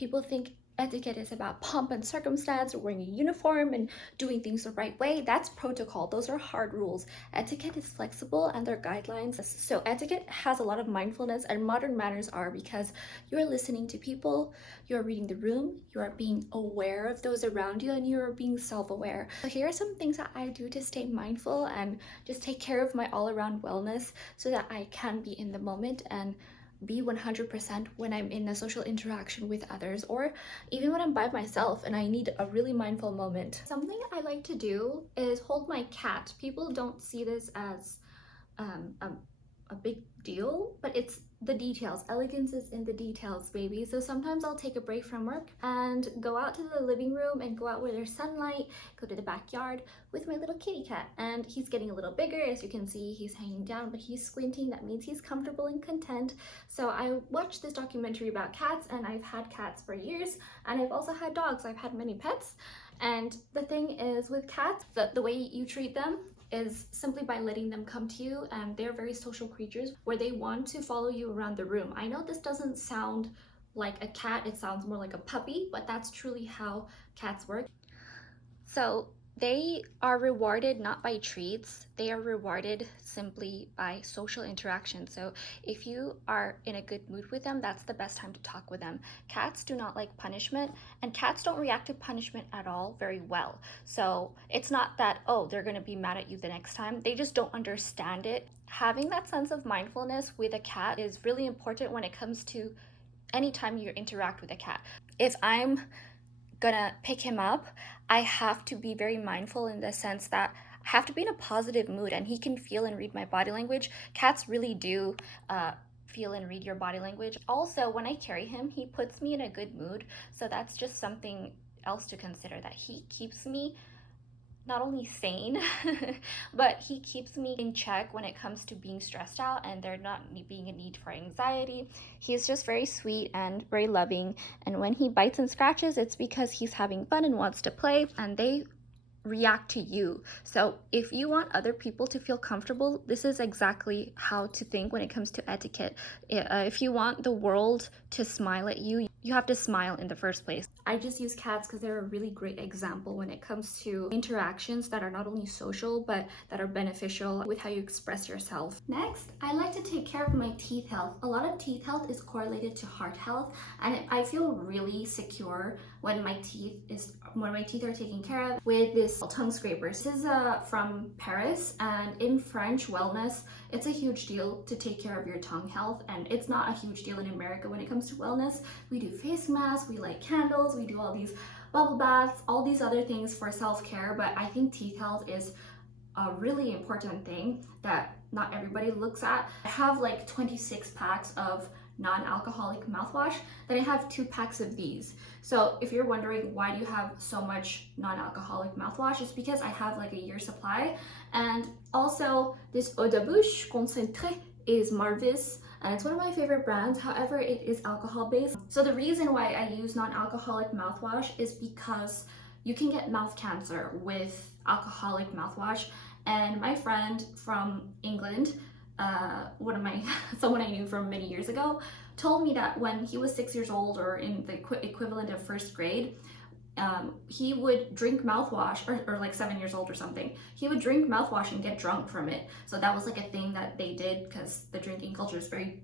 People think etiquette is about pomp and circumstance or wearing a uniform and doing things the right way. That's protocol. Those are hard rules. Etiquette is flexible and they're guidelines. So etiquette has a lot of mindfulness, and modern manners are because you're listening to people, you're reading the room, you are being aware of those around you, and you're being self-aware. So here are some things that I do to stay mindful and just take care of my all-around wellness so that I can be in the moment and be 100% when I'm in a social interaction with others, or even when I'm by myself and I need a really mindful moment. Something I like to do is hold my cat. People don't see this as um, a, a big deal, but it's the details. Elegance is in the details, baby. So sometimes I'll take a break from work and go out to the living room and go out where there's sunlight, go to the backyard with my little kitty cat. And he's getting a little bigger. As you can see, he's hanging down, but he's squinting. That means he's comfortable and content. So I watched this documentary about cats, and I've had cats for years, and I've also had dogs. I've had many pets. And the thing is with cats, the way you treat them is simply by letting them come to you, and they're very social creatures where they want to follow you around the room. I know this doesn't sound like a cat, it sounds more like a puppy, but that's truly how cats work. So they are rewarded not by treats, they are rewarded simply by social interaction. So if you are in a good mood with them, that's the best time to talk with them. Cats do not like punishment, and cats don't react to punishment at all very well. So it's not that, oh, they're gonna be mad at you the next time. They just don't understand it. Having that sense of mindfulness with a cat is really important when it comes to anytime you interact with a cat. If I'm gonna pick him up, I have to be very mindful in the sense that I have to be in a positive mood, and he can feel and read my body language. Cats really do feel and read your body language. Also, when I carry him, he puts me in a good mood. So that's just something else to consider, that he keeps me not only sane, but he keeps me in check when it comes to being stressed out and there not being a need for anxiety. He's just very sweet and very loving. And when he bites and scratches, it's because he's having fun and wants to play, and they react to you. So if you want other people to feel comfortable, this is exactly how to think when it comes to etiquette. If you want the world to smile at you, you have to smile in the first place. I just use cats because they're a really great example when it comes to interactions that are not only social but that are beneficial with how you express yourself. Next, I like to take care of my teeth health. A lot of teeth health is correlated to heart health, and I feel really secure when my teeth are taken care of with this tongue scraper. This is from Paris, and in French wellness, it's a huge deal to take care of your tongue health, and it's not a huge deal in America when it comes to wellness. We do face masks, we light candles, we do all these bubble baths, all these other things for self-care, but I think teeth health is a really important thing that not everybody looks at. I have like 26 packs of non-alcoholic mouthwash, then I have 2 packs of these. So if you're wondering why do you have so much non-alcoholic mouthwash, it's because I have like a year supply. And also this eau de bouche concentré is Marvis, and it's one of my favorite brands. However, it is alcohol based. So the reason why I use non-alcoholic mouthwash is because you can get mouth cancer with alcoholic mouthwash. And my friend from England, someone I knew from many years ago, told me that when he was 6 years old, or in the equivalent of first grade, he would drink mouthwash, or like 7 years old or something. He would drink mouthwash and get drunk from it. So that was like a thing that they did because the drinking culture is very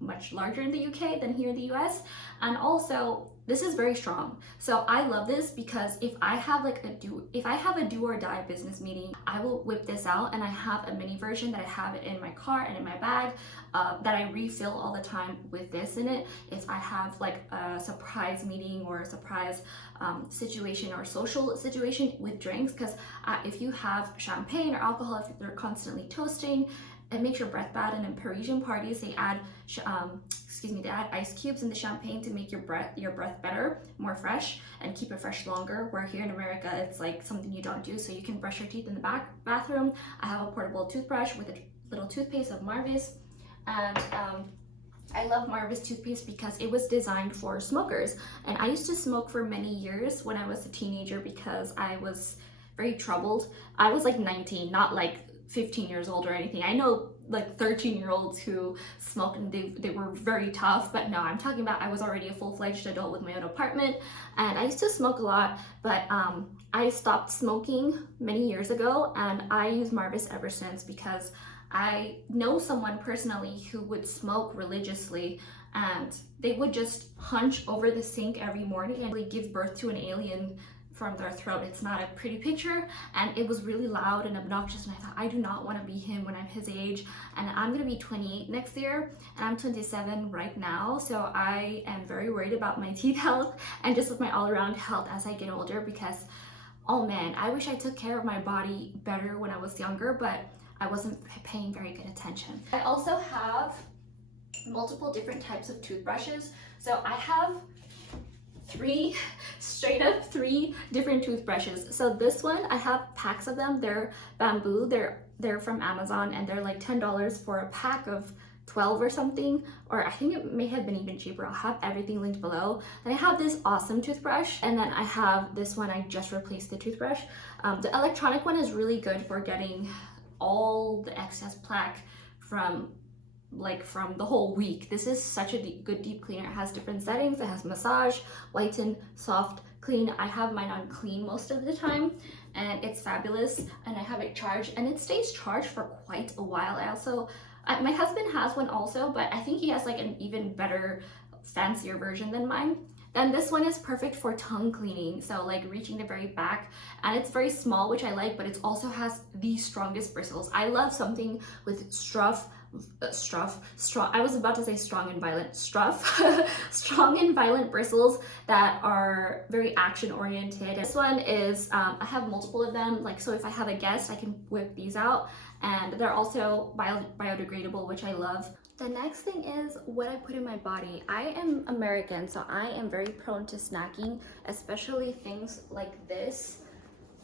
much larger in the UK than here in the US. And also, this is very strong. So I love this because if I have a do or die business meeting, I will whip this out, and I have a mini version that I have it in my car and in my bag that I refill all the time with this in it. If I have like a surprise meeting or a surprise situation or social situation with drinks, because if you have champagne or alcohol, if they're constantly toasting, it makes your breath bad. And in Parisian parties, they add ice cubes in the champagne to make your breath better, more fresh, and keep it fresh longer. Where here in America, it's like something you don't do. So you can brush your teeth in the bathroom. I have a portable toothbrush with a little toothpaste of Marvis, and I love Marvis toothpaste because it was designed for smokers. And I used to smoke for many years when I was a teenager because I was very troubled. I was like 19, not like 15 years old or anything. I know like 13-year-olds who smoked and they were very tough. But no, I'm talking about I was already a full-fledged adult with my own apartment, and I used to smoke a lot, but I stopped smoking many years ago, and I use Marvis ever since because I know someone personally who would smoke religiously, and they would just hunch over the sink every morning and really give birth to an alien from their throat. It's not a pretty picture, and it was really loud and obnoxious, and I thought, I do not want to be him when I'm his age. And I'm gonna be 28 next year, and I'm 27 right now, so I am very worried about my teeth health and just with my all-around health as I get older, because oh man, I wish I took care of my body better when I was younger, but I wasn't paying very good attention. I also have multiple different types of toothbrushes. So I have straight up three different toothbrushes. So this one, I have packs of them. They're bamboo. They're from Amazon, and they're like $10 for a pack of 12 or something, or I think it may have been even cheaper. I'll have everything linked below. Then I have this awesome toothbrush, and then I have this one. I just replaced the toothbrush. The electronic one is really good for getting all the excess plaque from the whole week. This is such a good deep cleaner. It has different settings. It has massage, whiten, soft, clean. I have mine on clean most of the time, and it's fabulous. And I have it charged, and it stays charged for quite a while. My husband has one also, but I think he has like an even better, fancier version than mine. Then this one is perfect for tongue cleaning, so like reaching the very back, and it's very small, which I like, but it also has the strongest bristles. I love something with strong, I was about to say strong and violent, strong and violent bristles that are very action oriented. This one is, I have multiple of them, like, so if I have a guest, I can whip these out, and they're also biodegradable, which I love. The next thing is what I put in my body. I am American, so I am very prone to snacking, especially things like this.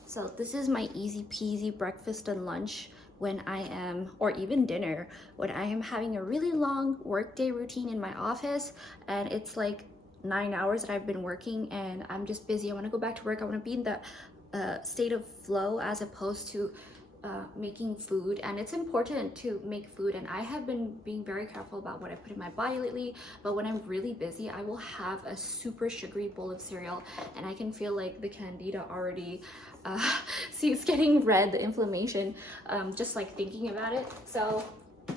So this is my easy peasy breakfast and lunch when I am, or even dinner, when I am having a really long workday routine in my office, and it's like 9 hours that I've been working, and I'm just busy. I want to go back to work. I want to be in the state of flow as opposed to making food. And it's important to make food, and I have been being very careful about what I put in my body lately. But when I'm really busy, I will have a super sugary bowl of cereal, and I can feel like the candida already see, it's getting red, the inflammation, just like thinking about it. So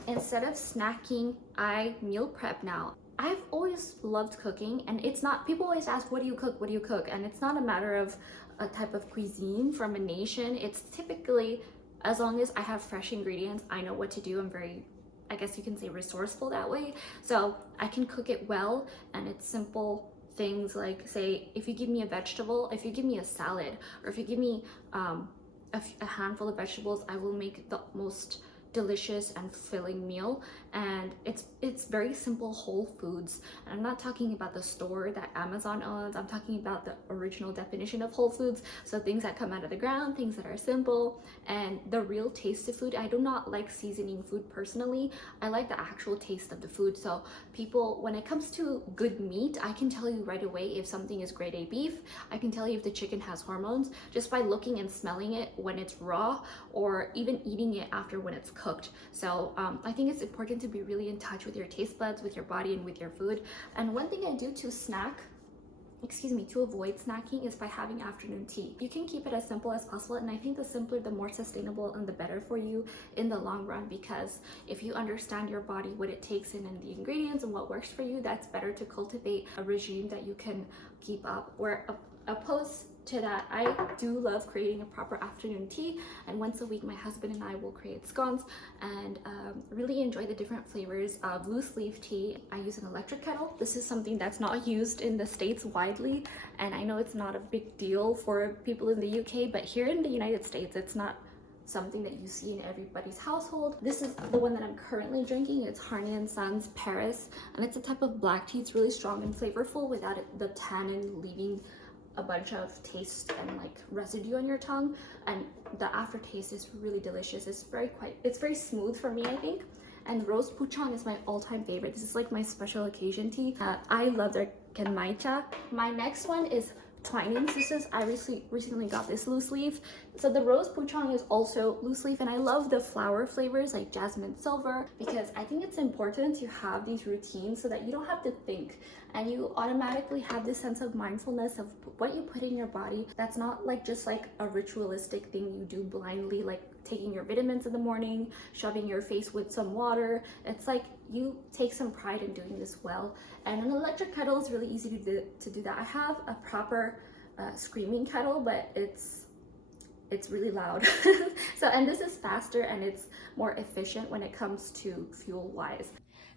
instead of snacking, I meal prep now. I've always loved cooking, and it's not, people always ask, what do you cook, what do you cook? And it's not a matter of a type of cuisine from a nation. It's typically, as long as I have fresh ingredients, I know what to do. I'm very, I guess you can say, resourceful that way. So I can cook it well, and it's simple things like, say, if you give me a vegetable, if you give me a salad, or if you give me a handful of vegetables, I will make the most delicious and filling meal. And it's very simple whole foods, and I'm not talking about the store that Amazon owns. I'm talking about the original definition of whole foods, so things that come out of the ground, things that are simple, and the real taste of food. I do not like seasoning food personally. I like the actual taste of the food. So people, when it comes to good meat, I can tell you right away if something is grade A beef. I can tell you if the chicken has hormones just by looking and smelling it when it's raw, or even eating it after when it's cooked. So I think it's important to be really in touch with your taste buds, with your body, and with your food. And one thing I do to to avoid snacking is by having afternoon tea. You can keep it as simple as possible, and I think the simpler, the more sustainable, and the better for you in the long run, because if you understand your body, what it takes in, and the ingredients and what works for you, that's better to cultivate a regime that you can keep up. Where opposed to that, I do love creating a proper afternoon tea, and once a week my husband and I will create scones, and really enjoy the different flavors of loose leaf tea. I use an electric kettle. This is something that's not used in the States widely, and I know it's not a big deal for people in the UK, but here in the United States, it's not something that you see in everybody's household. This is the one that I'm currently drinking. It's Harney & Sons Paris, and it's a type of black tea. It's really strong and flavorful without the tannin leaving a bunch of taste and like residue on your tongue, and the aftertaste is really delicious. It's very smooth for me, I think. And roast Pouchong is my all-time favorite. This is like my special occasion tea. I love their kenmaicha. My next one is twinings. I recently got this loose leaf. So the rose Pouchong is also loose leaf, and I love the flower flavors like jasmine silver, because I think it's important to have these routines so that you don't have to think, and you automatically have this sense of mindfulness of what you put in your body. That's not like just like a ritualistic thing you do blindly, like taking your vitamins in the morning, shoving your face with some water. It's like you take some pride in doing this well. And an electric kettle is really easy to do that. I have a proper screaming kettle, but it's really loud. So, and this is faster and it's more efficient when it comes to fuel wise.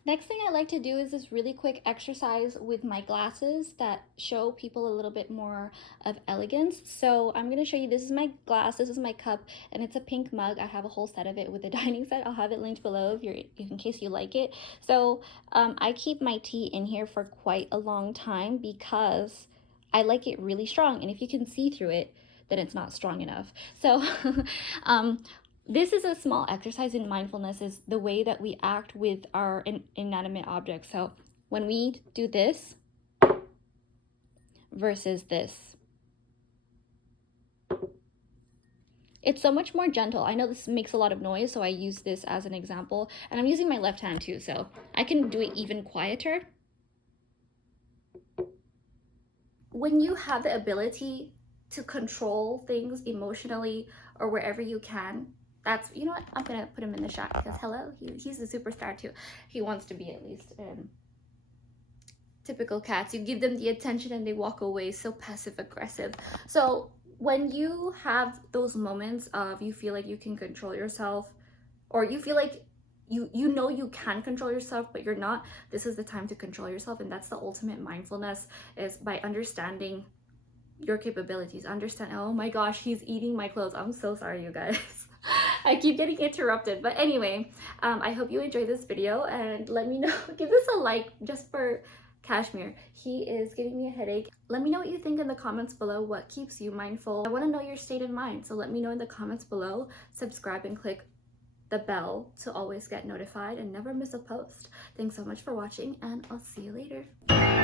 Next thing I like to do is this really quick exercise with my glasses that show people a little bit more of elegance. So I'm gonna show you, this is my glass, this is my cup, and it's a pink mug. I have a whole set of it with a dining set. I'll have it linked below in case you like it. So I keep my tea in here for quite a long time because I like it really strong, and if you can see through it, then it's not strong enough. So this is a small exercise in mindfulness, is the way that we act with our inanimate objects. So when we do this versus this, it's so much more gentle. I know this makes a lot of noise, so I use this as an example. And I'm using my left hand too, so I can do it even quieter. When you have the ability to control things emotionally or wherever you can, that's, you know what, I'm gonna put him in the shot because hello, he's a superstar too. He wants to be, at least. Typical cats, you give them the attention and they walk away, so passive aggressive. So when you have those moments of you feel like you can control yourself, or you feel like you know you can control yourself but you're not, this is the time to control yourself. And that's the ultimate mindfulness, is by understanding your capabilities. Understand, oh my gosh, he's eating my clothes. I'm so sorry, you guys. I keep getting interrupted. But anyway, I hope you enjoyed this video, and let me know, give this a like just for Kashmir. He is giving me a headache. Let me know what you think in the comments below. What keeps you mindful? I want to know your state of mind, so let me know in the comments below. Subscribe and click the bell to always get notified and never miss a post. Thanks so much for watching, and I'll see you later.